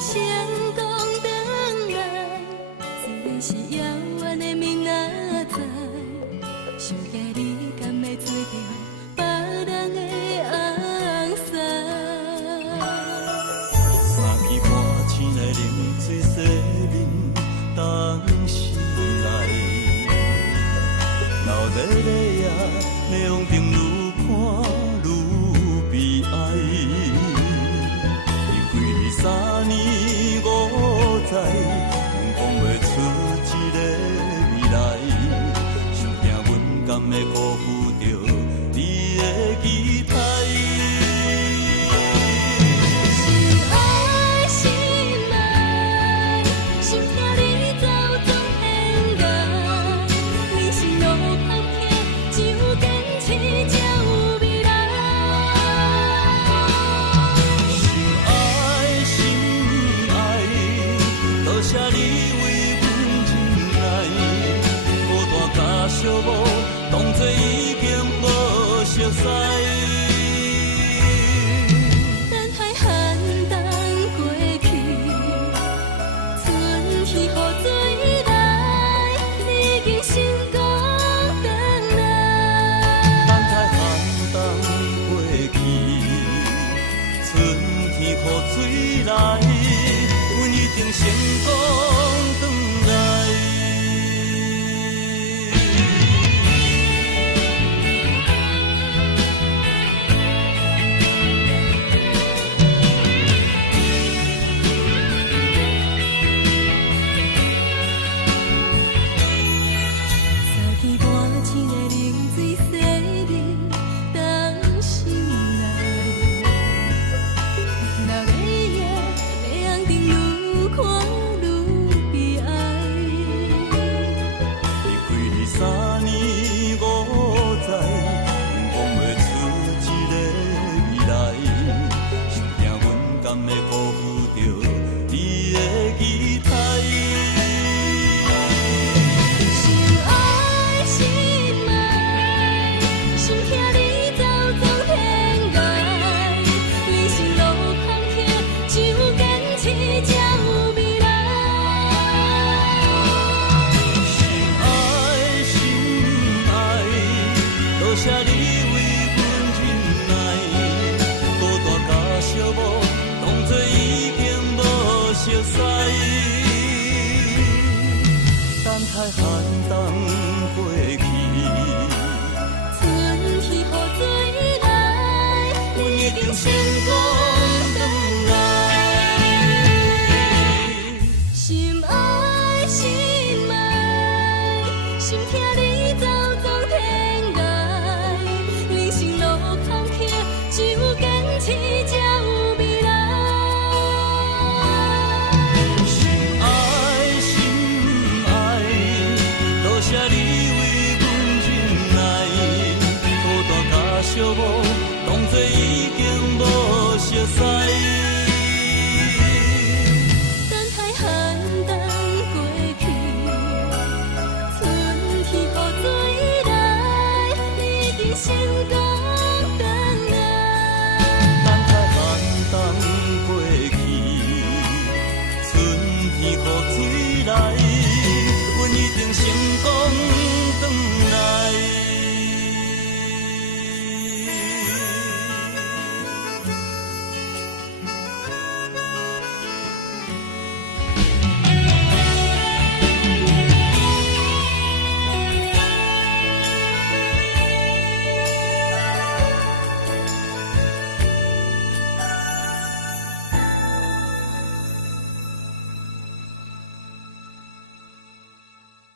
成功回来，虽然是遥远的明仔载，想惊你敢会做着别人的红衫。三更半醒来冷水洗面，当心内，流热泪啊，要往顶愈看愈悲哀。离开你3年5载，讲袂出一个未来，想惊阮敢会辜负着你的期待。寂寞当作已经无熟悉，等海寒冬过去，春天雨水来，你已经成功回来。等待寒冬过去，春天雨水来，阮一定成功回来。寒冬过去，春天雨水来，阮一定成功回来。心爱心爱，心疼你走总天涯，人生路坎坷，只有坚持才有未来。谢你为阮忍耐，孤单甲寂寞当作已经无熟悉。等待寒冬过去，春天雨水来，你已经成功。